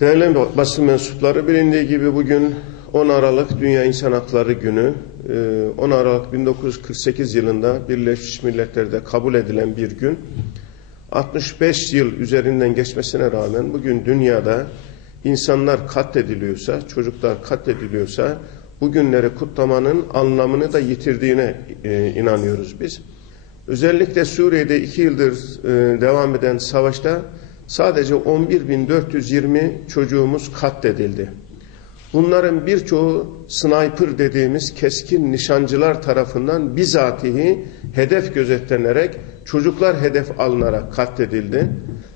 Değerli basın mensupları, bilindiği gibi bugün 10 Aralık Dünya İnsan Hakları Günü. 10 Aralık 1948 yılında Birleşmiş Milletler'de kabul edilen bir gün. 65 yıl üzerinden geçmesine rağmen bugün dünyada insanlar katlediliyorsa, çocuklar katlediliyorsa bu günleri kutlamanın anlamını da yitirdiğine inanıyoruz biz. Özellikle Suriye'de 2 yıldır devam eden savaşta sadece 11.420 çocuğumuz katledildi. Bunların birçoğu sniper dediğimiz keskin nişancılar tarafından bizatihi hedef gözetlenerek, çocuklar hedef alınarak katledildi.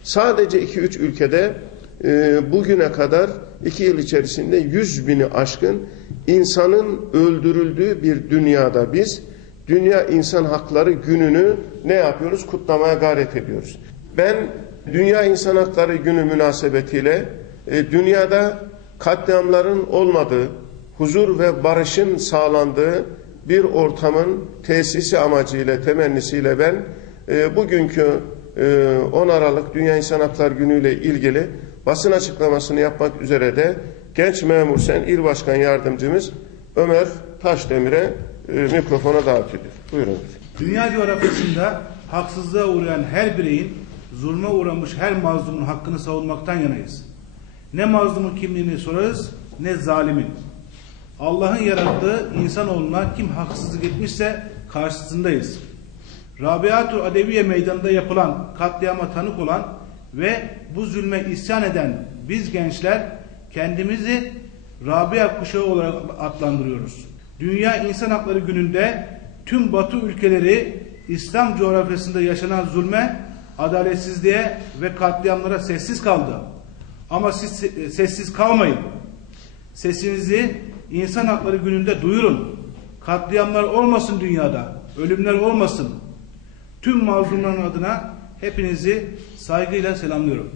Sadece 2-3 ülkede bugüne kadar 2 yıl içerisinde 100.000'i aşkın insanın öldürüldüğü bir dünyada biz Dünya İnsan Hakları Günü'nü ne yapıyoruz? Kutlamaya gayret ediyoruz. Ben Dünya İnsan Hakları Günü münasebetiyle dünyada katliamların olmadığı, huzur ve barışın sağlandığı bir ortamın tesisi amacıyla, temennisiyle ben bugünkü 10 Aralık Dünya İnsan Hakları Günü ile ilgili basın açıklamasını yapmak üzere de Genç Memur Sen İl Başkan Yardımcımız Ömer Taşdemir'e mikrofona davet ediyor. Buyurun. Dünya coğrafyasında haksızlığa uğrayan her bireyin, zulme uğramış her mazlumun hakkını savunmaktan yanayız. Ne mazlumun kimliğini sorarız, ne zalimin. Allah'ın yarattığı insanoğluna kim haksızlık etmişse karşısındayız. Rabiatul Adeviye meydanında yapılan katliama tanık olan ve bu zulme isyan eden biz gençler kendimizi Rabia kuşağı olarak adlandırıyoruz. Dünya İnsan Hakları Günü'nde tüm Batı ülkeleri İslam coğrafyasında yaşanan zulme, adaletsizliğe ve katliamlara sessiz kaldı. Ama siz sessiz kalmayın. Sesinizi İnsan Hakları Günü'nde duyurun. Katliamlar olmasın dünyada, ölümler olmasın. Tüm mazlumların adına hepinizi saygıyla selamlıyorum.